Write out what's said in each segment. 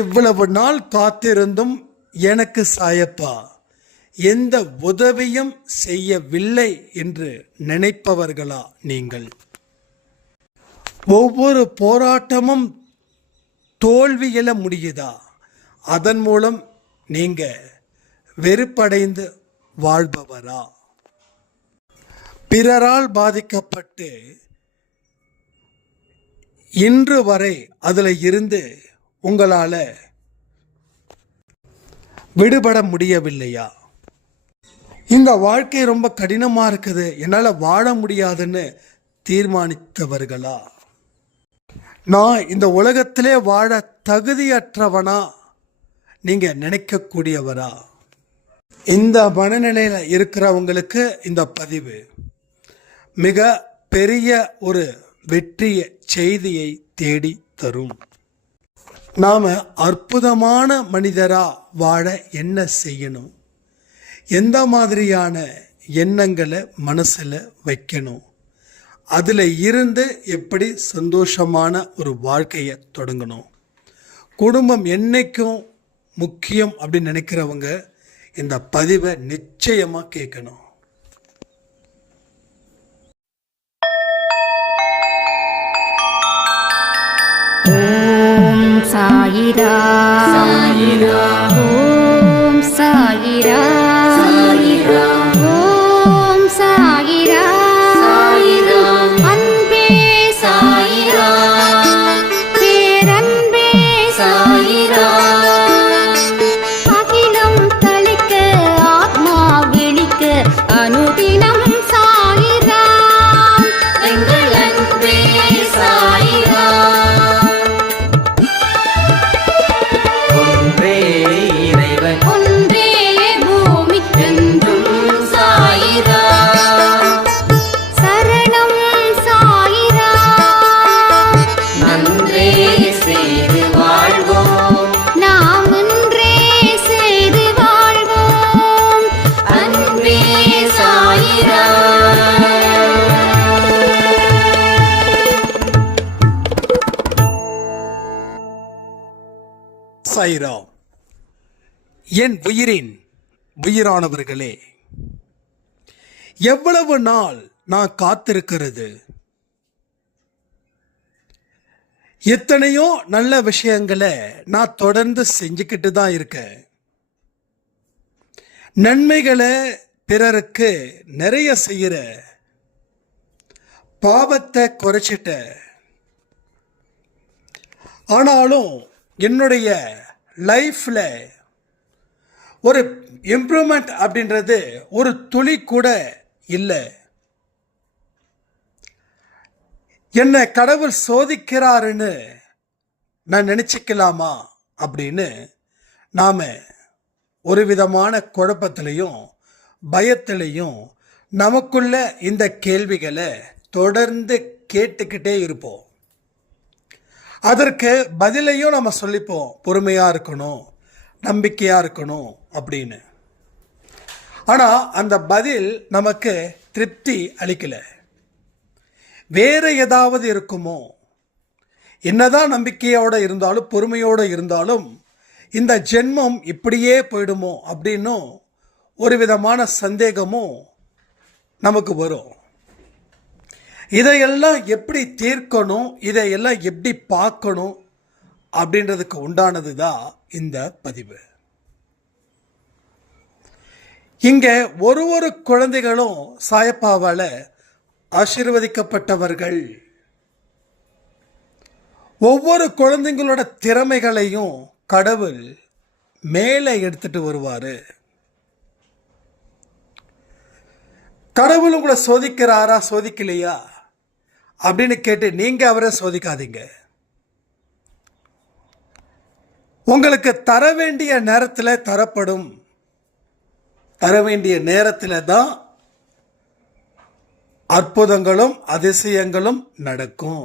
இவ்வளவு நாள் காத்திருந்தும் எனக்கு சாயப்பா எந்த உதவியும் செய்யவில்லை என்று நினைப்பவர்களா நீங்கள்? ஒவ்வொரு போராட்டமும் தோல்வியில முடியுதா? அதன் மூலம் நீங்க வெறுப்படைந்து வாழ்பவரா? பிறரால் பாதிக்கப்பட்டு இன்று வரை அதில் இருந்து உங்களால விடுபட முடியவில்லையா? இந்த வாழ்க்கை ரொம்ப கடினமா இருக்குது, என்னால் வாழ முடியாதுன்னு தீர்மானித்தவர்களா? நான் இந்த உலகத்திலே வாழ தகுதியற்றவனா நீங்க நினைக்கக்கூடியவரா? இந்த மனநிலையில இருக்கிறவங்களுக்கு இந்த பதிவு மிக பெரிய ஒரு வெற்றிய செய்தியை தேடி தரும். நாம அற்புதமான மனிதரா வாழ என்ன செய்யணும்? எந்த மாதிரியான எண்ணங்களை மனசுல வைக்கணும்? அதுல இருந்து எப்படி சந்தோஷமான ஒரு வாழ்க்கையை தொடங்கணும்? குடும்பம் என்னைக்கும் முக்கியம் அப்படின்னு நினைக்கிறவங்க இந்த பதிவை நிச்சயமா கேட்கணும். ஓம் சாயிரா சாயிரா, ஓம் சாயிரா சாயிரா, ஓம் சாயிரா சாயிரா, அன்பே சாயிரா, பேரன்பே சாயிரா, அகிலம் தளிக்க ஆத்மா விழிக்க அனுதினம் சாயிரா, எங்கள் அன்பே சாயிரா. சாயிராம். என் உயிரின் உயிரானவர்களே, எவ்வளவு நாள் நான் காத்திருக்கிறது? எத்தனையோ நல்ல விஷயங்களை நான் தொடர்ந்து செஞ்சுக்கிட்டு தான் இருக்கேன். நன்மைகளை பிறருக்கு நிறைய செய்யற, பாவத்தை குறைச்சிட்ட. ஆனாலும் என்னுடைய லைஃப்ல ஒரு இம்ப்ரூவ்மெண்ட் அப்படின்றது ஒரு துளி கூட இல்லை. என்னை கடவுள் சோதிக்கிறாருன்னு நான் நினைச்சுக்கலாமா அப்படின்னு நாம ஒரு விதமான குழப்பத்திலையும் பயத்திலையும் நமக்குள்ள இந்த கேள்விகளை தொடர்ந்து கேட்டுக்கிட்டே இருப்போம். அதற்கு பதிலையும் நம்ம சொல்லிப்போம், பொறுமையா இருக்கணும், நம்பிக்கையா இருக்கணும் அப்படின்னு. ஆனா அந்த பதில் நமக்கு திருப்தி அளிக்கல. வேற ஏதாவது இருக்குமோ? என்னதான் நம்பிக்கையோட இருந்தாலும் பொறுமையோட இருந்தாலும் இந்த ஜென்மம் இப்படியே போயிடுமோ அப்படின்னும் ஒரு விதமான சந்தேகமும் நமக்கு வரும். இதையெல்லாம் எப்படி தீர்க்கணும், இதையெல்லாம் எப்படி பார்க்கணும் அப்படின்றதுக்கு உண்டானது தான் இந்த பதிவு. இங்க ஒரு குழந்தைகளும் சாயப்பாவால ஆசீர்வதிக்கப்பட்டவர்கள். ஒவ்வொரு குழந்தைங்களோட திறமைகளையும் கடவுள் மேலே எடுத்துட்டு வருவாரு. கடவுள் உங்களை சோதிக்கிறாரா சோதிக்கலையா அப்படின்னு கேட்டு நீங்க அவரை சோதிக்காதீங்க. உங்களுக்கு தர வேண்டிய நேரத்தில் தரப்படும். தர வேண்டிய நேரத்தில் தான் அற்புதங்களும் அதிசயங்களும் நடக்கும்.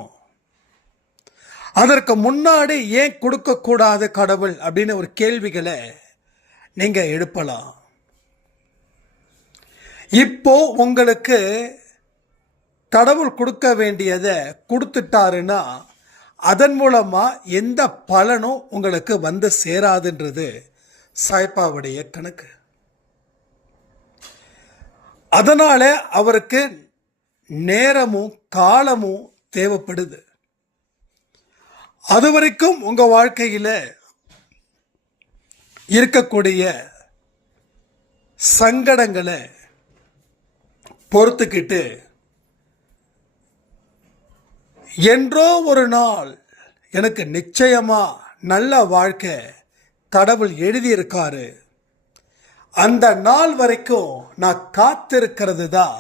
அதற்கு முன்னாடி ஏன் கொடுக்க கூடாது கடவுள் அப்படின்னு ஒரு கேள்விகளை நீங்க எழுப்பலாம். இப்போ உங்களுக்கு கடவுள் கொடுக்க வேண்டியதை கொடுத்துட்டாருன்னா அதன் மூலமாக எந்த பலனும் உங்களுக்கு வந்து சேராதுன்றது சாய்பாவுடைய கணக்கு. அதனால அவருக்கு நேரமும் காலமும் தேவைப்படுது. அது வரைக்கும் உங்கள் வாழ்க்கையில் இருக்கக்கூடிய சங்கடங்களை பொறுத்துக்கிட்டு என்றோ ஒரு நாள் எனக்கு நிச்சயமா நல்ல வாழ்க்கை கடவுள் எழுதியிருக்காரு, அந்த நாள் வரைக்கும் நான் காத்திருக்கிறது தான்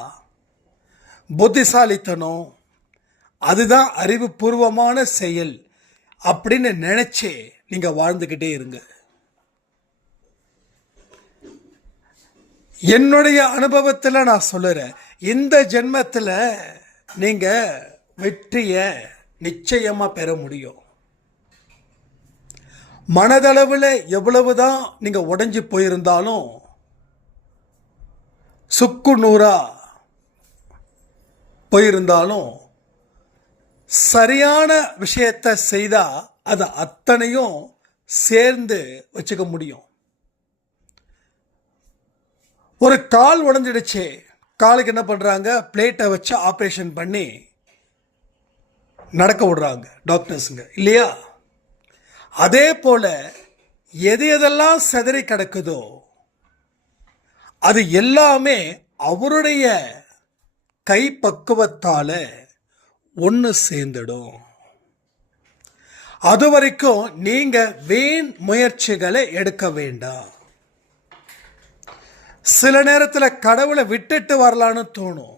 புத்திசாலித்தனம், அதுதான் அறிவுபூர்வமான செயல் அப்படின்னு நினைச்சு நீங்க வாழ்ந்துக்கிட்டே இருங்க. என்னுடைய அனுபவத்தில் நான் சொல்லுறேன், இந்த ஜென்மத்தில் நீங்க வெற்றியை நிச்சயமா பெற முடியும். மனதளவில் எவ்வளவுதான் நீங்க உடைஞ்சு போயிருந்தாலும் சுக்கு நூறா போயிருந்தாலும் சரியான விஷயத்தை செய்தா அது அத்தனையும் சேர்ந்து வச்சுக்க முடியும். ஒரு கால் உடைஞ்சிடுச்சு, காலுக்கு என்ன பண்றாங்க, பிளேட்டை வச்சு ஆப்ரேஷன் பண்ணி நடக்க விடுறாங்க டாக்டர்ஸுங்க, இல்லையா? அதே போல எது எதெல்லாம் சிதறி கிடக்குதோ அது எல்லாமே அவருடைய கை பக்குவத்தால ஒன்று சேர்ந்துடும். அது வரைக்கும் நீங்க வீண் முயற்சிகளை எடுக்க வேண்டாம். சில நேரத்தில் கடவுளை விட்டுட்டு வரலான்னு தோணும்,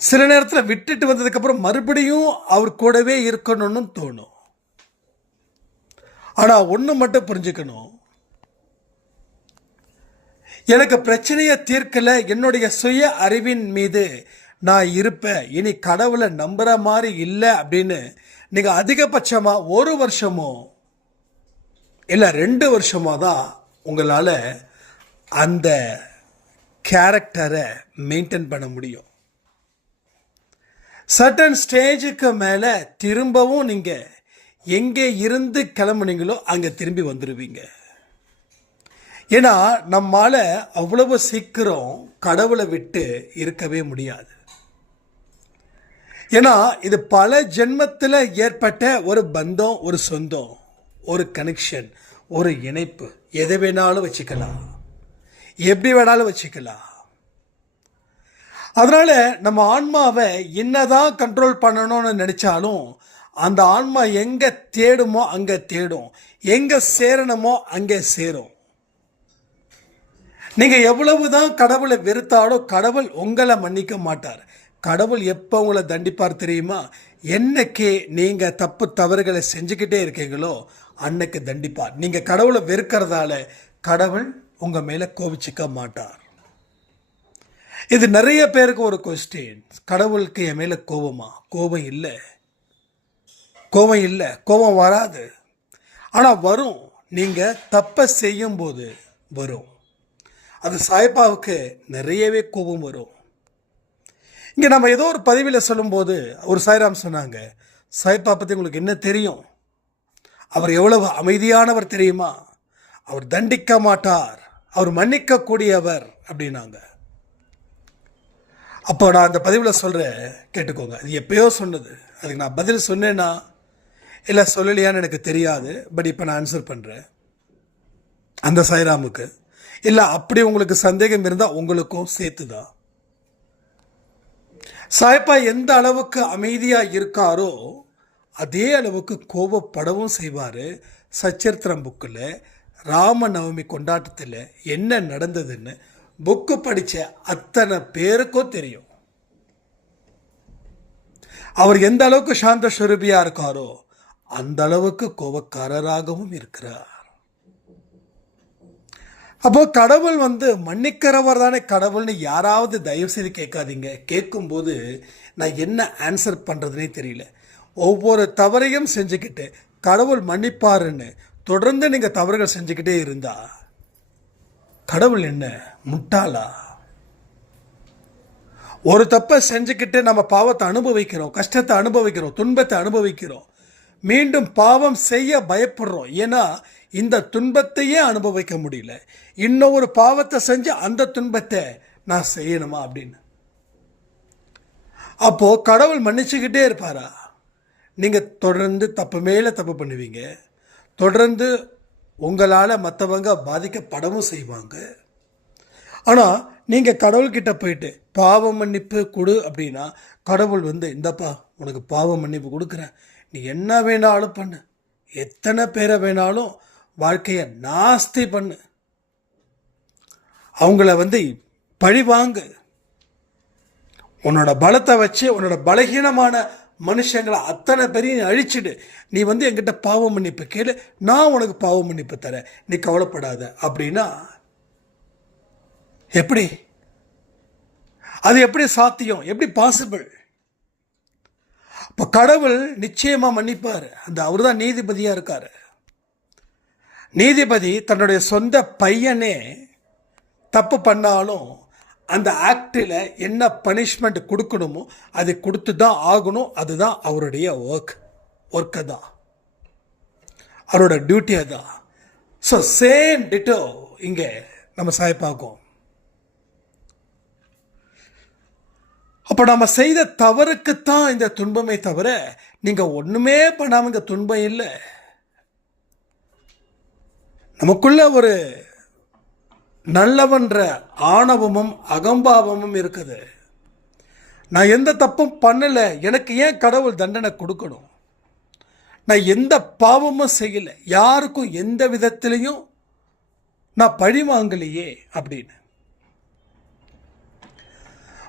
சில நேரத்தில் விட்டுட்டு வந்ததுக்கு அப்புறம் மறுபடியும் அவர் கூடவே இருக்கணும்னு தோணும். ஆனா ஒண்ணு மட்டும் புரிஞ்சுக்கணும், எனக்கு பிரச்சனையை தீர்க்கல, என்னுடைய சுய அறிவின் மீது நான் இருப்பேன், இனி கடவுளை நம்புற மாதிரி இல்லை அப்படின்னு நீங்க அதிகபட்சமா 1 வருஷமோ இல்லை 2 வருஷமோ தான் உங்களால் அந்த கேரக்டரை மெயின்டைன் பண்ண முடியும். சர்டன் ஸ்டேஜுக்கு மேலே திரும்பவும் நீங்கள் எங்கே இருந்து கிளம்புனீங்களோ அங்கே திரும்பி வந்துடுவீங்க. ஏன்னா நம்மால் அவ்வளவு சீக்கிரம் கடவுளை விட்டு இருக்கவே முடியாது. ஏன்னா இது பல ஜென்மத்தில் ஏற்பட்ட ஒரு பந்தம், ஒரு சொந்தம், ஒரு கனெக்ஷன், ஒரு இணைப்பு. எதை வேணாலும் வச்சுக்கலாம், எப்படி வேணாலும் வச்சுக்கலாம். அதனால நம்ம ஆன்மாவை என்னதான் கண்ட்ரோல் பண்ணணும்னு நினைச்சாலும் அந்த ஆன்மா எங்க தேடுமோ அங்க தேடும், எங்க சேரணுமோ அங்கே சேரும். நீங்க எவ்வளவுதான் கடவுளை வெறுத்தாலும் கடவுள் உங்களை மன்னிக்க மாட்டார். கடவுள் எப்போ உங்களை தண்டிப்பார் தெரியுமா? என்னைக்கு நீங்க தப்பு தவறுகளை செஞ்சுக்கிட்டே இருக்கீங்களோ அன்னைக்கு தண்டிப்பார். நீங்க கடவுளை வெறுக்கிறதால கடவுள் உங்க மேல கோபிச்சுக்க மாட்டார். இது நிறைய பேருக்கு ஒரு கொஸ்டின், கடவுளுக்கு என் மேல கோபமா? கோபம் இல்லை, கோபம் இல்லை, கோபம் வராது. ஆனால் வரும், நீங்கள் தப்பை செய்யும் போது வரும். அது சாய்பாவுக்கு நிறையவே கோபம் வரும். இங்கே நம்ம ஏதோ ஒரு பதிவில் சொல்லும்போது ஒரு சாய்ராம் சொன்னாங்க, சாய்பா பற்றி உங்களுக்கு என்ன தெரியும்? அவர் எவ்வளவு அமைதியானவர் தெரியுமா? அவர் தண்டிக்க மாட்டார், அவர் மன்னிக்க கூடியவர் அப்படின்னாங்க. அப்போ நான் அந்த பதிவில் சொல்கிறேன், கேட்டுக்கோங்க. அது எப்பயோ சொன்னது, அதுக்கு நான் பதில் சொன்னேன்னா இல்லை சொல்லலையான்னு எனக்கு தெரியாது. பட் இப்போ நான் ஆன்சர் பண்ணுறேன் அந்த சாய்ராமுக்கு. இல்லை அப்படி உங்களுக்கு சந்தேகம் இருந்தால் உங்களுக்கும் சேர்த்து தான். சாய்பா எந்த அளவுக்கு அமைதியாக இருக்காரோ அதே அளவுக்கு கோபப்படவும் செய்வார். சச்சரித்திரம் புக்கில் ராமநவமி கொண்டாட்டத்தில் என்ன நடந்ததுன்னு புக்கு படித்த அத்தனை பேருக்கும் தெரியும். அவர் எந்த அளவுக்கு சாந்த ஸ்வரூபியா இருக்காரோ அந்த அளவுக்கு கோபக்காரராகவும் இருக்கிறார். அப்போ கடவுள் மன்னிக்கிறவர் தானே கடவுள்னு யாராவது தயவு செய்து கேட்காதீங்க. கேட்கும்போது நான் என்ன ஆன்சர் பண்ணுறதுனே தெரியல. ஒவ்வொரு தவறையும் செஞ்சுக்கிட்டு கடவுள் மன்னிப்பாருன்னு தொடர்ந்து நீங்கள் தவறுகள் செஞ்சுக்கிட்டே இருந்தா கடவுள் என்ன முட்டாளா? ஒரு தப்பை செஞ்சுக்கிட்டு நம்ம பாவத்தை அனுபவிக்கிறோம், கஷ்டத்தை அனுபவிக்கிறோம், துன்பத்தை அனுபவிக்கிறோம். மீண்டும் பாவம் செய்ய பயப்படுறோம். ஏன்னா இந்த துன்பத்தையே அனுபவிக்க முடியல, இன்னும் ஒரு பாவத்தை செஞ்சு அந்த துன்பத்தை நான் செய்யணுமா அப்படின்னு. அப்போது கடவுள் மன்னிச்சுக்கிட்டே இருப்பாரா? நீங்கள் தொடர்ந்து தப்பு மேலே தப்பு பண்ணுவீங்க, தொடர்ந்து உங்களால் மற்றவங்க பாதிக்கப்படவும் செய்வாங்க. ஆனால் நீங்கள் கடவுள்கிட்ட போயிட்டு பாவ மன்னிப்பு கொடு அப்படின்னா கடவுள் இந்தப்பா உனக்கு பாவ மன்னிப்பு கொடுக்குறேன், நீ என்ன வேணாலும் பண்ணு, எத்தனை பேரை வேணாலும் வாழ்க்கையை நாஸ்தி பண்ணு, அவங்கள பழி வாங்கு, உன்னோட பலத்தை வச்சு உன்னோட பலகீனமான மனுஷங்களை அத்தனை பேரையும் அழிச்சிடு, நீ என்கிட்ட பாவ மன்னிப்பு கேளு, நான் உனக்கு பாவ மன்னிப்பு தரேன், நீ கவலைப்படாத அப்படின்னா எப்படி? அது எப்படி சாத்தியம்? எப்படி பாசிபிள்? இப்போ கடவுள் நிச்சயமா மன்னிப்பார். அவர் தான் நீதிபதியா இருக்காரு. நீதிபதி தன்னுடைய சொந்த பையனே தப்பு பண்ணாலும் அந்த ஆக்டில் என்ன பனிஷ்மெண்ட் கொடுக்கணுமோ அதை கொடுத்து தான் ஆகணும். அதுதான் அவருடைய ஒர்க்கு தான், அவரோட டியூட்டியை தான். ஸோ சேம் டிட்டோ இங்கே நம்ம சாய்ப்பாக்கும். அப்போ நம்ம செய்த தவறுக்குத்தான் இந்த துன்பமே தவிர நீங்கள் ஒன்றுமே பண்ணாமல் இங்கே துன்பம் இல்லை. நமக்குள்ள ஒரு நல்லவன்ற ஆணவமும் அகம்பாவமும் இருக்குது. நான் எந்த தப்பும் பண்ணலை, எனக்கு ஏன் கடவுள் தண்டனை கொடுக்கணும்? நான் எந்த பாவமும் செய்யலை, யாருக்கும் எந்த விதத்திலையும் நான் பழி வாங்கலையே அப்படின்னு.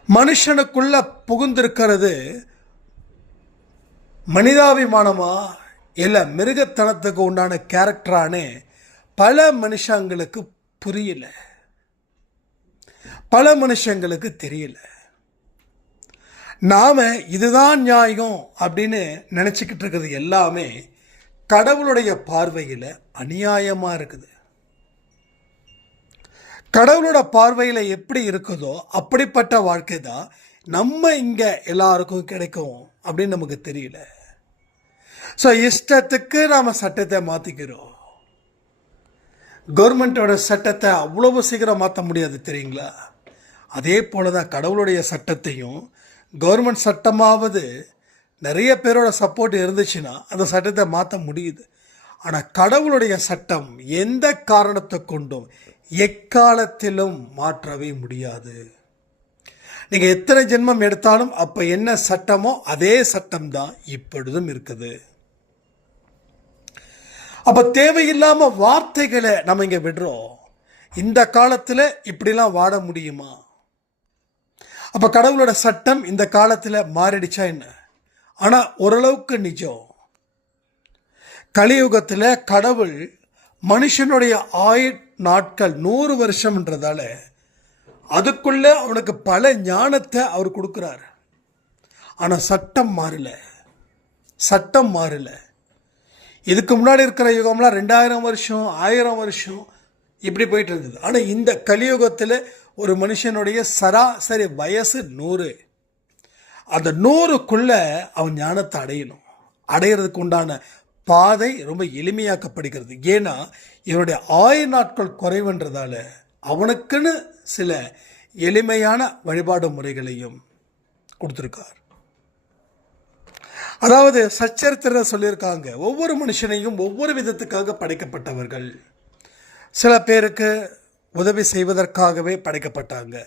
மனுஷனுக்குள்ள புகுந்திருக்கிறது மனிதாபிமானமா இல்லை மிருகத்தனத்துக்கு உண்டான கேரக்டரானே பல மனுஷங்களுக்கு புரியல, பல மனுஷங்களுக்கு தெரியல. நாம இதுதான் நியாயம் அப்படின்னு நினைச்சுக்கிட்டு இருக்கிறது எல்லாமே கடவுளுடைய பார்வையில் அநியாயமா இருக்குது. கடவுளோட பார்வையில் எப்படி இருக்குதோ அப்படிப்பட்ட வாழ்க்கை தான் நம்ம இங்கே எல்லாருக்கும் கிடைக்கும் அப்படின்னு நமக்கு தெரியல. ஸோ இஷ்டத்துக்கு நாம் சட்டத்தை மாற்றிக்கிறோம். கவர்மெண்ட்டோட சட்டத்தை அவ்வளவு சீக்கிரம் மாற்ற முடியாது, தெரியுங்களா? அதே போல தான் கடவுளுடைய சட்டத்தையும், கவர்மெண்ட் சட்டமாவது நிறைய பேரோட சப்போர்ட் இருந்துச்சுன்னா அந்த சட்டத்தை மாற்ற முடியுது. ஆனால் கடவுளுடைய சட்டம் எந்த காரணத்தை கொண்டும் எக்காலத்திலும் மாற்றவே முடியாது. நீங்கள் எத்தனை ஜென்மம் எடுத்தாலும் அப்போ என்ன சட்டமோ அதே சட்டம் தான் இப்பொழுதும் இருக்குது. அப்போ தேவையில்லாமல் வார்த்தைகளை நம்ம இங்கே விடுறோம். இந்த காலத்தில் இப்படிலாம் வாட முடியுமா? அப்போ கடவுளோட சட்டம் இந்த காலத்தில் மாறிடுச்சா என்ன? ஆனால் ஓரளவுக்கு நிஜம். கலியுகத்தில் கடவுள் மனுஷனுடைய நாட்கள் 100 வருஷம்ன்றதால அதுக்குள்ள அவனுக்கு பல ஞானத்தை அவர் கொடுக்குறார். ஆனால் சட்டம் மாறல, சட்டம் மாறல. இதுக்கு முன்னாடி இருக்கிற யுகம்லாம் 2000 வருஷம் 1000 வருஷம் இப்படி போயிட்டு இருந்தது. ஆனால் இந்த கலியுகத்தில் ஒரு மனுஷனுடைய சராசரி வயசு 100. அந்த 100க்குள்ள அவன் ஞானத்தை அடையணும். அடையிறதுக்கு உண்டான பாதை ரொம்ப எளிமையாக்கப்படுகிறது. ஏன்னா இவனுடைய நாட்கள் குறைவுன்றதால அவனுக்குன்னு சில எளிமையான வழிபாடு முறைகளையும் கொடுத்துருக்கார். அதாவது சச்சரித்திரம் சொல்லியிருக்காங்க, ஒவ்வொரு மனுஷனையும் ஒவ்வொரு விதத்துக்காக படைக்கப்பட்டவர்கள். சில பேருக்கு உதவி செய்வதற்காகவே படைக்கப்பட்டாங்க,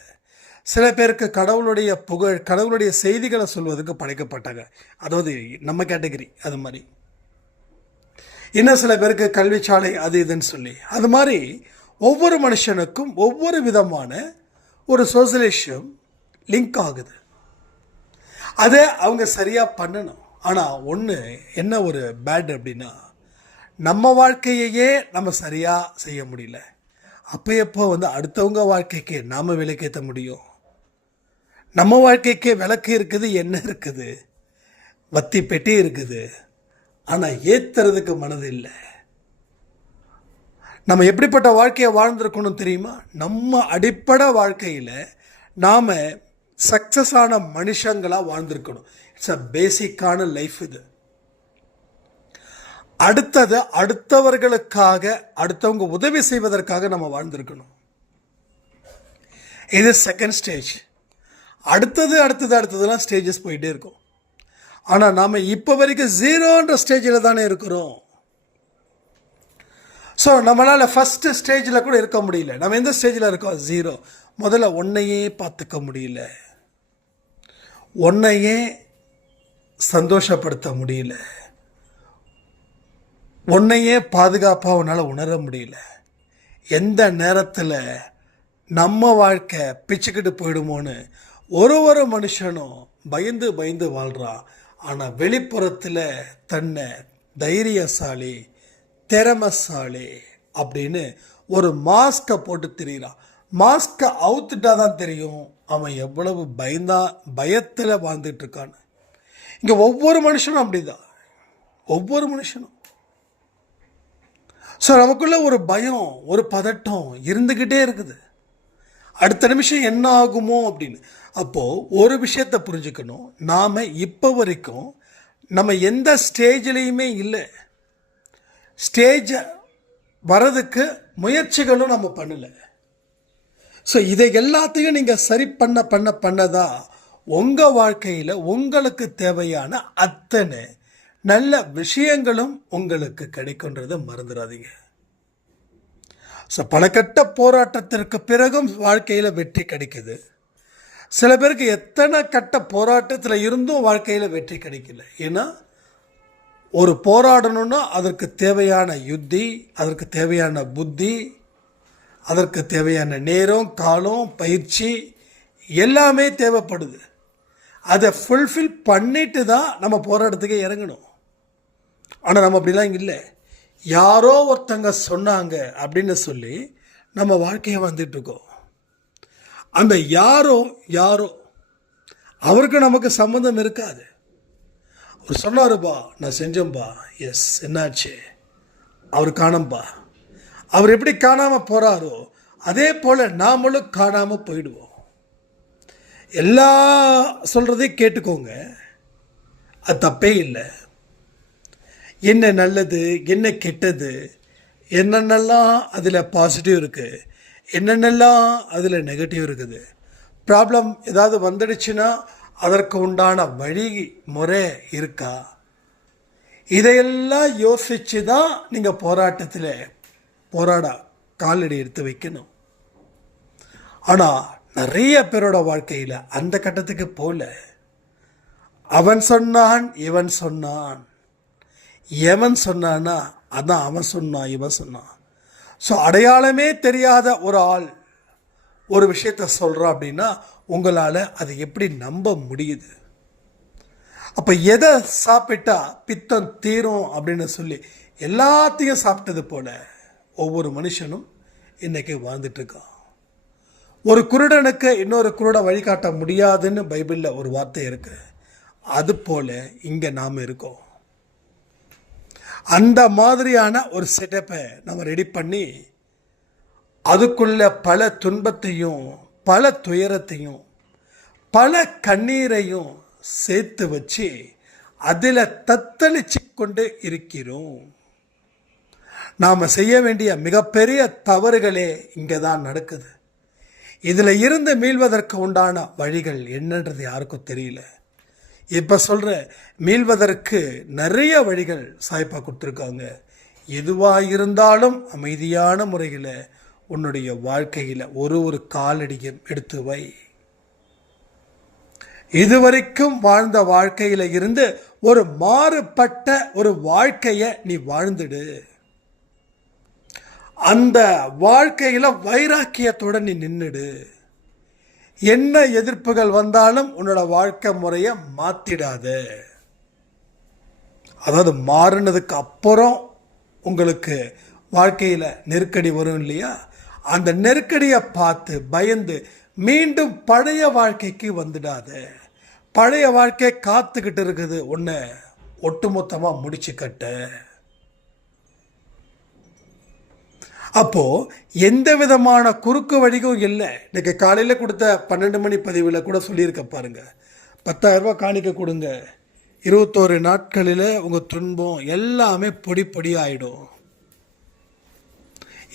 சில பேருக்கு கடவுளுடைய புகழ், கடவுளுடைய செய்திகளை சொல்வதற்கு படைக்கப்பட்டாங்க. அதாவது நம்ம கேட்டகரி அது மாதிரி. இன்னும் சில பேருக்கு கல்விச்சாலை அது இதுன்னு சொல்லி, அது மாதிரி ஒவ்வொரு மனுஷனுக்கும் ஒவ்வொரு விதமான ஒரு சோசியலிசம் லிங்க் ஆகுது. அதை அவங்க சரியாக பண்ணணும். ஆனால் ஒன்று என்ன ஒரு பேட் அப்படின்னா, நம்ம வாழ்க்கையையே நம்ம சரியாக செய்ய முடியல. அப்போ எப்போ அடுத்தவங்க வாழ்க்கைக்கு நாம் விளக்கேற்ற முடியும்? நம்ம வாழ்க்கைக்கே விளக்கு இருக்குது, என்ன இருக்குது, வத்தி பெட்டி இருக்குது, ஆனால் ஏற்றுறதுக்கு மனது இல்லை. நம்ம எப்படிப்பட்ட வாழ்க்கையை வாழ்ந்திருக்கணும் தெரியுமா? நம்ம அடிப்படை வாழ்க்கையில் நாம் சக்ஸஸ் ஆன மனுஷங்களாக வாழ்ந்திருக்கணும். இட்ஸ் அ பேசிக்கான லைஃப் இது. அடுத்தது அடுத்தவர்களுக்காக, அடுத்தவங்க உதவி செய்வதற்காக நம்ம வாழ்ந்திருக்கணும். இது செகண்ட் ஸ்டேஜ். அடுத்ததுலாம் ஸ்டேஜஸ் போயிட்டே இருக்கும். ஆனால் நாம் இப்போ வரைக்கும் 0ன்ற ஸ்டேஜில் தானே இருக்கிறோம். ஸோ நம்மளால் ஃபஸ்ட்டு ஸ்டேஜில் கூட இருக்க முடியல. நம்ம எந்த ஸ்டேஜில் இருக்கோம்? 0. முதல்ல உன்னையே பார்த்துக்க முடியல, உன்னையே சந்தோஷப்படுத்த முடியல, உன்னையே பாதுகாப்பாக உன்னால் உணர முடியல. எந்த நேரத்தில் நம்ம வாழ்க்கை பிச்சுக்கிட்டு போயிடுமோன்னு ஒரு மனுஷனும் பயந்து பயந்து வாழ்கிறான். ஆனால் வெளிப்புறத்தில் தன்னை தைரியசாலி, திறமசாலி அப்படின்னு ஒரு மாஸ்கை போட்டு திரிகிறான். மாஸ்கை அவுத்துட்டா தான் தெரியும் அவன் எவ்வளவு பயத்தில் வாழ்ந்துட்டு இருக்கான்னு. இங்கே ஒவ்வொரு மனுஷனும் அப்படிதான், ஒவ்வொரு மனுஷனும். ஸோ நமக்குள்ள ஒரு பயம், ஒரு பதட்டம் இருந்துக்கிட்டே இருக்குது. அடுத்த நிமிஷம் என்ன ஆகுமோ அப்படின்னு. அப்போது ஒரு விஷயத்தை புரிஞ்சுக்கணும், நாம் இப்போ வரைக்கும் நம்ம எந்த ஸ்டேஜ்லேயுமே இல்லை. ஸ்டேஜ் வரதுக்கு முயற்சிகளும் நம்ம பண்ணலை. ஸோ இதை எல்லாத்தையும் நீங்கள் சரி பண்ணதான் உங்கள் வாழ்க்கையில் உங்களுக்கு தேவையான அத்தனை நல்ல விஷயங்களும் உங்களுக்கு கிடைக்குன்றதை மறந்துடாதீங்க. ஸோ பல கட்ட போராட்டத்திற்கு பிறகும் வாழ்க்கையில் வெற்றி கிடைக்குது. சில பேருக்கு எத்தனை கட்ட போராட்டத்தில் இருந்தும் வாழ்க்கையில் வெற்றி கிடைக்கல. ஏன்னா ஒரு போராடணும்னா அதற்கு தேவையான யுத்தி, அதற்கு தேவையான புத்தி, அதற்கு தேவையான நேரம், காலம், பயிற்சி எல்லாமே தேவைப்படுது. அதை ஃபுல்ஃபில் பண்ணிட்டு தான் நம்ம போராட்டத்துக்கே இறங்கணும். ஆனால் நம்ம அப்படிலாம் இல்லை. யாரோ ஒருத்தங்க சொன்னாங்க அப்படின்னு சொல்லி நம்ம வாழ்க்கையை வந்துட்டுருக்கோம். அந்த யாரோ அவருக்கு நமக்கு சம்மந்தம் இருக்காது. அவர் சொன்னாருப்பா, நான் செஞ்சேன்பா, எஸ், என்னாச்சு, அவர் காணம்பா. அவர் எப்படி காணாமல் போகிறாரோ அதே போல் நாமளும் காணாமல் போயிடுவோம். எல்லா சொல்கிறதையும் கேட்டுக்கோங்க, அது தப்பே இல்லை. என்ன நல்லது, என்ன கெட்டது, என்னென்னலாம் அதில் பாசிட்டிவ் இருக்குது, என்னென்னலாம் அதில் நெகட்டிவ் இருக்குது. ப்ராப்ளம் ஏதாவது வந்துடுச்சுன்னா அதற்கு உண்டான வழி முறை இருக்கா, இதையெல்லாம் யோசித்து தான் நீங்கள் போராட காலடி எடுத்து வைக்கணும். ஆனால் நிறைய பேரோட வாழ்க்கையில் அந்த கட்டத்துக்கு போல அவன் சொன்னான், இவன் சொன்னான், எவன் சொன்னான்னா அதான் அவன் சொன்னான், இவன் சொன்னான். ஸோ அடையாளமே தெரியாத ஒரு ஆள் ஒரு விஷயத்த சொல்கிறான் அப்படின்னா உங்களால் அதை எப்படி நம்ப முடியுது? அப்போ எதை சாப்பிட்டா பித்தம் தீரும் அப்படின்னு சொல்லி எல்லாத்தையும் சாப்பிட்டது போல ஒவ்வொரு மனுஷனும் இன்றைக்கி வாழ்ந்துட்டுருக்கான். ஒரு குருடனுக்கு இன்னொரு குருடை வழிகாட்ட முடியாதுன்னு பைபிளில் ஒரு வார்த்தை இருக்குது. அது போல் இங்கே நாம் இருக்கோம். அந்த மாதிரியான ஒரு செட்டப்பை நம்ம ரெடி பண்ணி அதுக்குள்ள பல துன்பத்தையும் பல துயரத்தையும் பல கண்ணீரையும் சேர்த்து வச்சு அதில் தத்தளிச்சு கொண்டு இருக்கிறோம். நாம் செய்ய வேண்டிய மிகப்பெரிய தவறுகளே இங்கே தான் நடக்குது. இதில் இருந்து மீள்வதற்கு உண்டான வழிகள் என்னன்றது யாருக்கும் தெரியல. இப்போ சொல்கிற மீள்வதற்கு நிறைய வழிகள் சாய்ப்பா கொடுத்துருக்காங்க. எதுவாக இருந்தாலும் அமைதியான முறையில் உன்னுடைய வாழ்க்கையில் ஒரு காலடியும் எடுத்து வை. இதுவரைக்கும் வாழ்ந்த வாழ்க்கையில் இருந்து ஒரு மாறுபட்ட ஒரு வாழ்க்கையை நீ வாழ்ந்துடு. அந்த வாழ்க்கையில் வைராக்கியத்தோட நீ நின்றுடு. என்ன எதிர்ப்புகள் வந்தாலும் உன்னோட வாழ்க்கை முறையை மாற்றிடாத. அதாவது மாறினதுக்கு அப்புறம் உங்களுக்கு வாழ்க்கையில் நெருக்கடி வரும் இல்லையா, அந்த நெருக்கடியை பார்த்து பயந்து மீண்டும் பழைய வாழ்க்கைக்கு வந்துடாத. பழைய வாழ்க்கை காத்துக்கிட்டு இருக்குது உன்னை ஒட்டுமொத்தமாக முடிச்சு கட்ட. அப்போது எந்த விதமான குறுக்கு வழியும் இல்லை. இன்றைக்கி காலையில் கொடுத்த 12 மணி பதிவில் கூட சொல்லியிருக்க பாருங்க, 10,000 ரூபாய் காணிக்க கொடுங்க, 21 நாட்களில் உங்கள் துன்பம் எல்லாமே பொடி பொடி ஆகிடும்.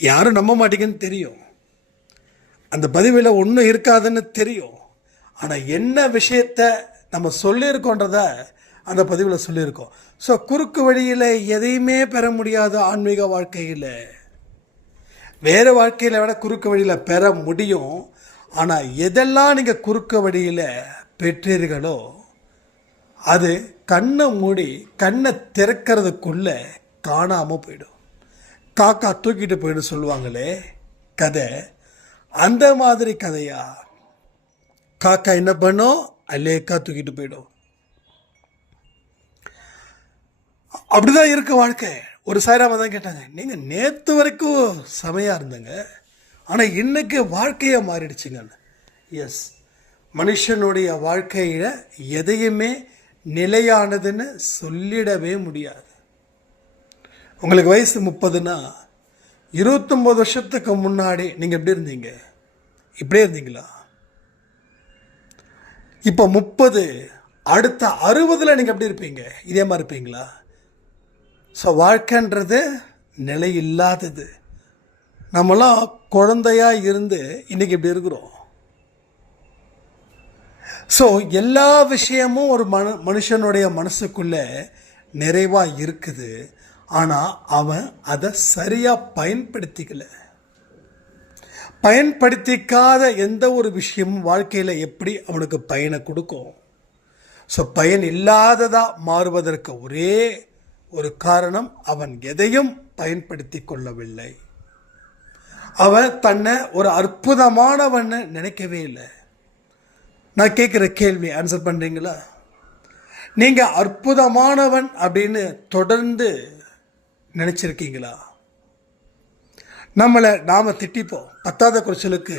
யாரும் நம்ப மாட்டீங்கன்னு தெரியும், அந்த பதிவில் ஒன்றும் இருக்காதுன்னு தெரியும். ஆனால் என்ன விஷயத்த நம்ம சொல்லியிருக்கோன்றத அந்த பதிவில் சொல்லியிருக்கோம். ஸோ குறுக்கு வழியில் எதையுமே பெற முடியாத ஆன்மீக வாழ்க்கையில், வேறு வாழ்க்கையில் விட குறுக்கு வழியில் பெற முடியும். ஆனால் எதெல்லாம் நீங்கள் குறுக்கு வழியில் பெற்றீர்களோ அது கண்ணை மூடி கண்ணை திறக்கிறதுக்குள்ளே காணாமல் போயிடும். காக்கா தூக்கிட்டு போயிடும் சொல்லுவாங்களே கதை, அந்த மாதிரி கதையா? காக்கா என்ன பண்ணும்? அலேக்கா தூக்கிட்டு போயிடும். அப்படிதான் இருக்கு வாழ்க்கை. ஒரு சாயராம தான் கேட்டாங்க, நீங்கள் நேற்று வரைக்கும் செமையாக இருந்தங்க, ஆனால் இன்னைக்கு வாழ்க்கையை மாறிடுச்சுங்க. எஸ், மனுஷனுடைய வாழ்க்கையில் எதையுமே நிலையானதுன்னு சொல்லிடவே முடியாது. உங்களுக்கு வயசு 30னா 29 வருஷத்துக்கு முன்னாடி நீங்கள் எப்படி இருந்தீங்க? இப்படியே இருந்தீங்களா? இப்போ 30, அடுத்த 60ல் நீங்கள் எப்படி இருப்பீங்க? இதே மாதிரி இருப்பீங்களா? ஸோ வாழ்க்கைன்றது நிலை இல்லாதது. நம்மளாம் குழந்தையாக இருந்து இன்றைக்கி இப்படி இருக்கிறோம். ஸோ எல்லா விஷயமும் ஒரு மனுஷனுடைய மனசுக்குள்ளே நிறைவாக இருக்குது. ஆனால் அவன் அதை சரியாக பயன்படுத்திக்காத எந்த ஒரு விஷயமும் வாழ்க்கையில் எப்படி அவனுக்கு பயனை கொடுக்கும்? ஸோ பயன் இல்லாததாக மாறுவதற்கு ஒரே ஒரு காரணம், அவன் எதையும் பயன்படுத்தி கொள்ளவில்லை. அவன் தன்னை ஒரு அற்புதமானவன் நினைக்கவே இல்லை. நான் கேட்குற கேள்வி ஆன்சர் பண்ணுறீங்களா? நீங்கள் அற்புதமானவன் அப்படின்னு தொடர்ந்து நினச்சிருக்கீங்களா? நம்மளை நாம் திட்டிப்போம். பத்தாத குறைச்சலுக்கு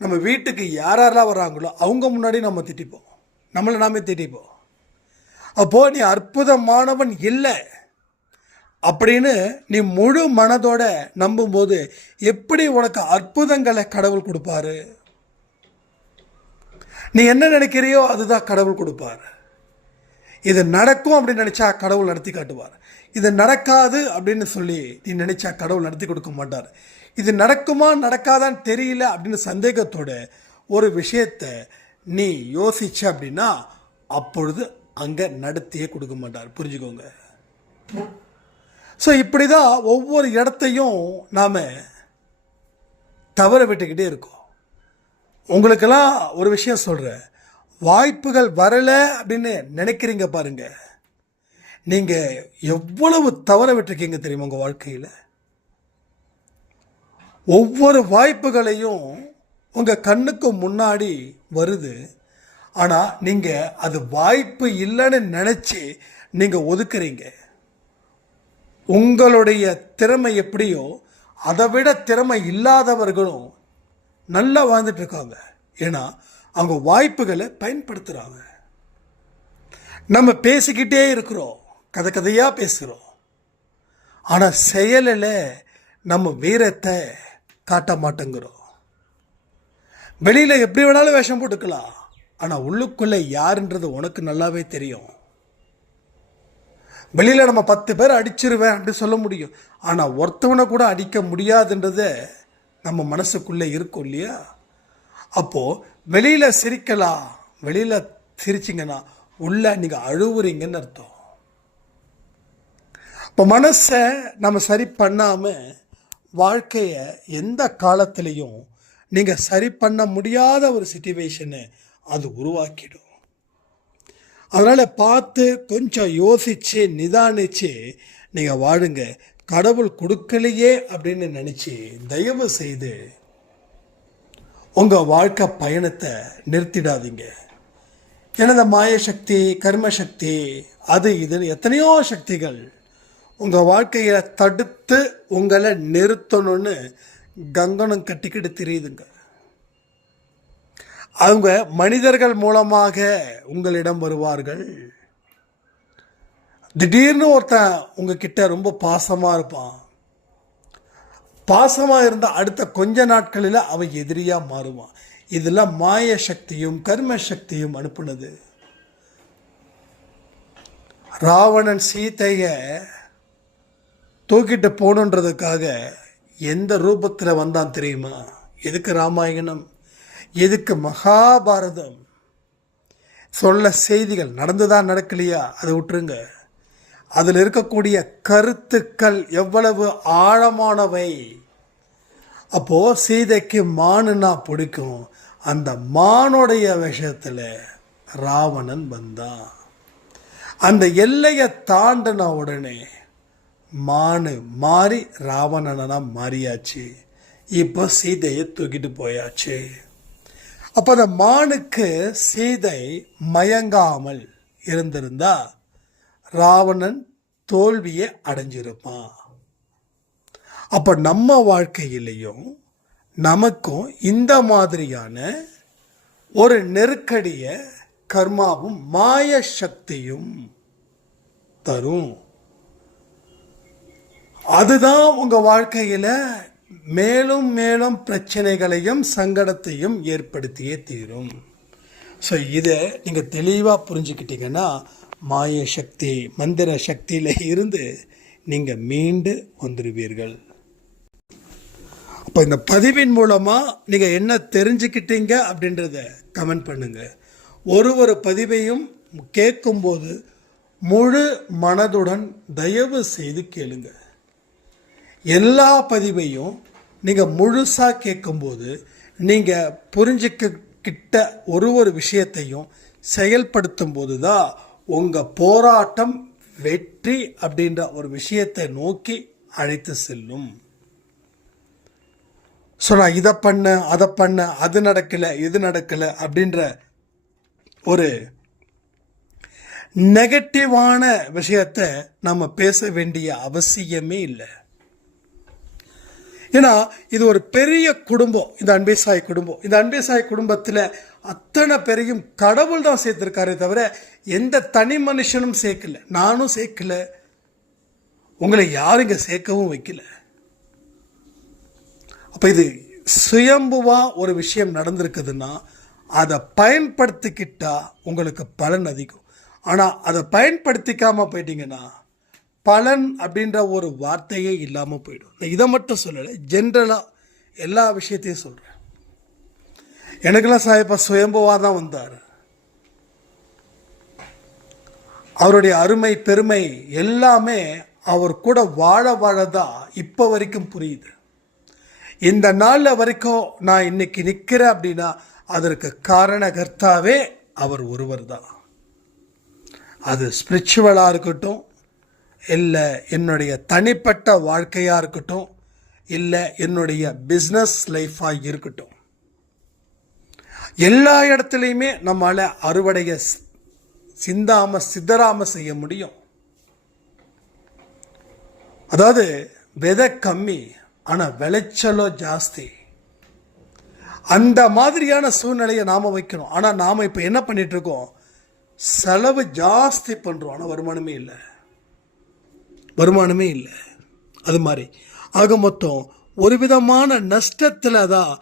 நம்ம வீட்டுக்கு யாரெல்லாம் வராங்களோ அவங்க முன்னாடி நம்ம திட்டிப்போம், நம்மளை நாமே திட்டிப்போம். அப்போது நீ அற்புதமானவன் இல்லை அப்படின்னு நீ முழு மனதோட நம்பும்போது எப்படி உனக்கு அற்புதங்களை கடவுள் கொடுப்பாரு? நீ என்ன நினைக்கிறியோ அதுதான் கடவுள் கொடுப்பார். இது நடக்கும் அப்படின்னு நினச்சா கடவுள் நடத்தி காட்டுவார். இது நடக்காது அப்படின்னு சொல்லி நீ நினச்சா கடவுள் நடத்தி கொடுக்க மாட்டார். இது நடக்குமா நடக்காதான்னு தெரியல அப்படின்னு சந்தேகத்தோட ஒரு விஷயத்தை நீ யோசிச்ச அப்படின்னா அப்பொழுது அங்கே நடத்தியே கொடுக்க மாட்டார். புரிஞ்சுக்கோங்க. ஸோ இப்படி தான் ஒவ்வொரு இடத்தையும் நாம் தவற விட்டுக்கிட்டே இருக்கோம். உங்களுக்கெல்லாம் ஒரு விஷயம் சொல்கிறேன், வாய்ப்புகள் வரலை அப்படின்னு நினைக்கிறீங்க பாருங்க, நீங்கள் எவ்வளவு தவற விட்டுருக்கீங்க தெரியுமா உங்கள் வாழ்க்கையில்? ஒவ்வொரு வாய்ப்புகளையும் உங்கள் கண்ணுக்கு முன்னாடி வருது, ஆனால் நீங்கள் அது வாய்ப்பு இல்லைன்னு நினச்சி நீங்கள் ஒதுக்குறீங்க. உங்களுடைய திறமை எப்படியோ அதை விட திறமை இல்லாதவர்களும் நல்லா வாழ்ந்துட்டு இருக்காங்க. ஏன்னா அவங்க வாய்ப்புகளை பயன்படுத்துகிறாங்க. நம்ம பேசிக்கிட்டே இருக்கிறோம், கதையாக பேசுகிறோம், ஆனால் செயலில் நம்ம வீரத்தை காட்ட மாட்டேங்கிறோம். வெளியில் எப்படி வேணாலும் வேஷம் போட்டுக்கலாம், ஆனால் உள்ளுக்குள்ளே யாருன்றது உனக்கு நல்லாவே தெரியும். வெளியில் நம்ம 10 பேர் அடிச்சிருவேன் அப்படின்னு சொல்ல முடியும், ஆனால் ஒருத்தவனை கூட அடிக்க முடியாதுன்றதை நம்ம மனசுக்குள்ளே இருக்கும் இல்லையா? அப்போது வெளியில் சிரிக்கலாம், வெளியில் சிரிச்சிங்கன்னா உள்ள நீங்கள் அழுவுறீங்கன்னு அர்த்தம். இப்போ மனசை நம்ம சரி பண்ணாமல் வாழ்க்கையை எந்த காலத்துலேயும் நீங்கள் சரி பண்ண முடியாத ஒரு சிச்சுவேஷனை அது உருவாக்கிடும். அதனால் பார்த்து கொஞ்சம் யோசித்து நிதானித்து நீங்கள் வாழுங்க. கடவுள் கொடுக்கலையே அப்படின்னு நினச்சி தயவு செய்து உங்கள் வாழ்க்கை பயணத்தை நிறுத்திடாதீங்க. ஏன்னா இந்த மாயசக்தி, கர்மசக்தி, அது இது எத்தனையோ சக்திகள் உங்கள் வாழ்க்கையில் தடுத்து உங்களை நிறுத்தணும்னு கங்கணம் கட்டிக்கிட்டு தெரியுதுங்க. அவங்க மனிதர்கள் மூலமாக உங்களிடம் வருவார்கள். திடீர்னு ஒருத்தன் உங்ககிட்ட ரொம்ப பாசமாக இருப்பான், பாசமாக இருந்தால் அடுத்த கொஞ்ச நாட்களில் அவன் எதிரியாக மாறுவான். இதெல்லாம் மாய சக்தியும் கர்ம சக்தியும் அனுப்புனது. ராவணன் சீதையை தூக்கிட்டு போகணுன்றதுக்காக எந்த ரூபத்தில் வந்தான் தெரியுமா? எதுக்கு ராமாயணம், எதுக்கு மகாபாரதம்? சொல்ல செய்திகள் நடந்துதான் நடக்கலையா அதை விட்டுருங்க. அதில் இருக்கக்கூடிய கருத்துக்கள் எவ்வளவு ஆழமானவை. அப்போது சீதைக்கு மானுன்னா பிடிக்கும். அந்த மானுடைய விஷயத்தில் ராவணன் வந்தான். அந்த எல்லையை தாண்டின உடனே மானு மாறி ராவணனா மாறியாச்சு. இப்போ சீதையை தூக்கிட்டு போயாச்சு. அப்போ அந்த மானுக்கு சீதை மயங்காமல் இருந்திருந்தா ராவணன் தோல்வியை அடைஞ்சிருப்பான். அப்போ நம்ம வாழ்க்கையிலையும் நமக்கும் இந்த மாதிரியான ஒரு நெருக்கடிய கர்மாவும் மாய சக்தியும் தரும். அதுதான் உங்கள் வாழ்க்கையில் மேலும் மேலும் பிரச்சனைகளையும் சங்கடத்தையும் ஏற்படுத்தியே தீரும். ஸோ இதை நீங்கள் தெளிவாக புரிஞ்சுக்கிட்டீங்கன்னா மாய சக்தி மந்திர சக்தியில் இருந்து நீங்கள் மீண்டு வந்துடுவீர்கள். அப்போ இந்த பதிவின் மூலமாக நீங்கள் என்ன தெரிஞ்சுக்கிட்டீங்க அப்படின்றத கமெண்ட் பண்ணுங்கள். ஒரு பதிவையும் கேட்கும்போது முழு மனதுடன் தயவு செய்து கேளுங்க. எல்லா பதிவையும் நீங்கள் முழுசாக கேட்கும்போது நீங்கள் புரிஞ்சுக்கிட்ட ஒரு விஷயத்தையும் செயல்படுத்தும் போது தான் உங்கள் போராட்டம் வெற்றி அப்படின்ற ஒரு விஷயத்தை நோக்கி அழைத்து செல்லும். ஸோ நான் இதை பண்ண அதை பண்ண அது நடக்கலை இது நடக்கலை அப்படின்ற ஒரு நெகட்டிவான விஷயத்தை நம்ம பேச வேண்டிய அவசியமே இல்லை. ஏன்னா இது ஒரு பெரிய குடும்பம், இந்த அன்பே சாய் குடும்பம். இந்த அன்பே சாய் குடும்பத்தில் அத்தனை பேரையும் கடவுள் தான் சேர்த்துருக்காரே தவிர எந்த தனி மனுஷனும் சேர்க்கல, நானும் சேர்க்கல, உங்களை யாரும் இங்கே சேர்க்கவும் வைக்கல. அப்போ இது சுயம்புவா ஒரு விஷயம் நடந்திருக்குதுன்னா அதை பயன்படுத்திக்கிட்டா உங்களுக்கு பலன் அதிகம். ஆனால் அதை பயன்படுத்திக்காமல் போயிட்டீங்கன்னா பலன் அப்படின்ற ஒரு வார்த்தையே இல்லாமல் போயிடும். நான் இதை மட்டும் சொல்லலை, ஜென்ரலாக எல்லா விஷயத்தையும் சொல்கிறேன். எனக்கெல்லாம் சாயப்பா சுயம்புவாக தான் வந்தார். அவருடைய அருமை பெருமை எல்லாமே அவர் கூட வாழ தான் இப்போ வரைக்கும் புரியுது. இந்த நாளில் வரைக்கும் நான் இன்னைக்கு நிற்கிறேன் அப்படின்னா அதற்கு காரணகர்த்தாவே அவர் ஒருவர் தான். அது ஸ்பிரிச்சுவலாக இருக்கட்டும், இல்லை என்னுடைய தனிப்பட்ட வாழ்க்கையாக இருக்கட்டும், இல்லை என்னுடைய பிஸ்னஸ் லைஃபாக இருக்கட்டும், எல்லா இடத்துலையுமே நம்மளால் அறுவடையை சிதறாமல் செய்ய முடியும். அதாவது விதை கம்மி ஆனால் விளைச்சலோ ஜாஸ்தி. அந்த மாதிரியான சூழ்நிலையை நாம் வைக்கணும். ஆனால் நாம் இப்போ என்ன பண்ணிட்டு இருக்கோம், செலவு ஜாஸ்தி பண்ணுறோம், ஆனால் வருமானமே இல்லை. அது மாதிரி ஆக மொத்தம் ஒரு விதமான நஷ்டத்தில் தான்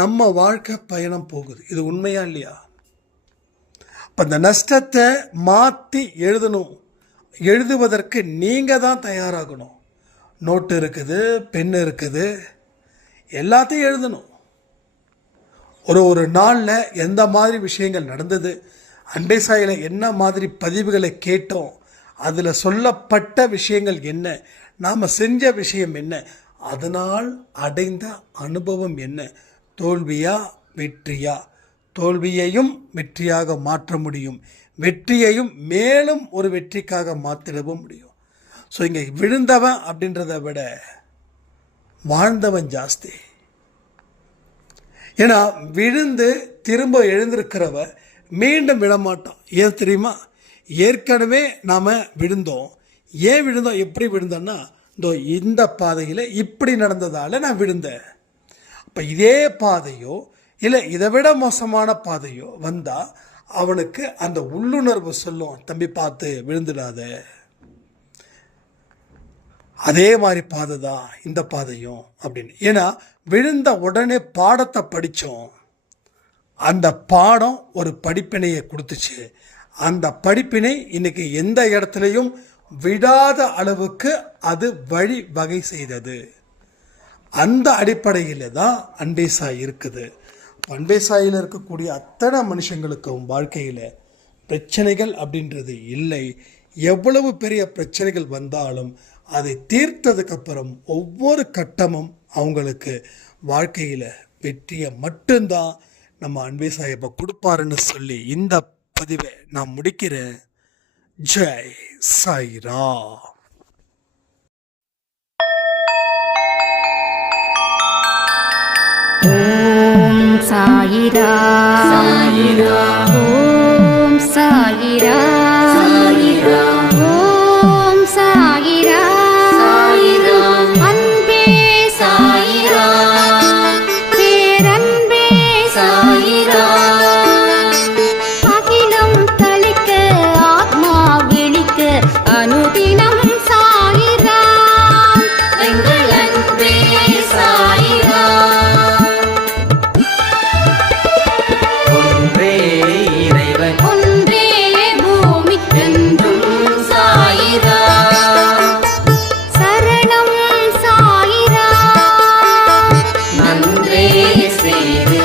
நம்ம வாழ்க்கை பயணம் போகுது. இது உண்மையா இல்லையா? அப்போ அந்த நஷ்டத்தை மாற்றி எழுதுவதற்கு நீங்கள் தான் தயாராகணும். நோட்டு இருக்குது, பென் இருக்குது, எல்லாத்தையும் எழுதணும். ஒரு நாளில் எந்த மாதிரி விஷயங்கள் நடந்தது, அன்பே சாயில என்ன மாதிரி பதிவுகளை கேட்டோம், அதில் சொல்லப்பட்ட விஷயங்கள் என்ன, நாம் செஞ்ச விஷயம் என்ன, அதனால் அடைந்த அனுபவம் என்ன, தோல்வியா வெற்றியா, தோல்வியையும் வெற்றியாக மாற்ற முடியும், வெற்றியையும் மேலும் ஒரு வெற்றிக்காக மாற்றிடவும் முடியும். ஸோ இங்கே விழுந்தவன் அப்படின்றத விட வாழ்ந்தவன் ஜாஸ்தி. ஏன்னா விழுந்து திரும்ப எழுந்திருக்கிறவ மீண்டும் விழமாட்டான். ஏன் தெரியுமா? ஏற்கனவே நாம் விழுந்தோம். ஏன் விழுந்தோம், எப்படி விழுந்தோன்னா இந்த பாதையில் இப்படி நடந்ததால் நான் விழுந்தேன். அப்போ இதே பாதையோ இல்லை இதை விட மோசமான பாதையோ வந்தால் அவனுக்கு அந்த உள்ளுணர்வு சொல்லும், தம்பி பார்த்து விழுந்துடாத. அதே மாதிரி பாதை தான் இந்த பாதையும் அப்படின்னு. ஏன்னா விழுந்த உடனே பாடத்தை படித்தோம், அந்த பாடம் ஒரு படிப்பினையை கொடுத்துச்சு. அந்த படிப்பினை இன்னைக்கு எந்த இடத்துலையும் விடாத அளவுக்கு அது வழி வகை செய்தது. அந்த அடிப்படையில் தான் அன்பே சாய் இருக்குது. அன்பே சாயில் இருக்கக்கூடிய அத்தனை மனுஷங்களுக்கும் வாழ்க்கையில் பிரச்சனைகள் அப்படின்றது இல்லை. எவ்வளவு பெரிய பிரச்சனைகள் வந்தாலும் அதை தீர்த்ததுக்கப்புறம் ஒவ்வொரு கட்டமும் அவங்களுக்கு வாழ்க்கையில் வெற்றியை மட்டும்தான் நம்ம அன்பே சாயப்பா கொடுப்பாருன்னு சொல்லி இந்த பதிவை நான் முடிக்கிறேன். ஜெய் சாய்ரா. ஓம் சாயிரா சாயிரா, ஓம் சாயிரா சாயிரா, ஓம் சாயிரா சாயிரா, அன்பே சாயிரா, பேரன்பே சாயிரா, அகிலம் தளிக்க ஆத்மா விழிக்க அனுதினம் சாயிரா, எங்கள் அன்பே சாயிரா. ஒன்றே இறைவன், ஒன்றே பூமிக்கென்றும் சாயிரா, சரணம் சாயிரா, நன்றே செய்து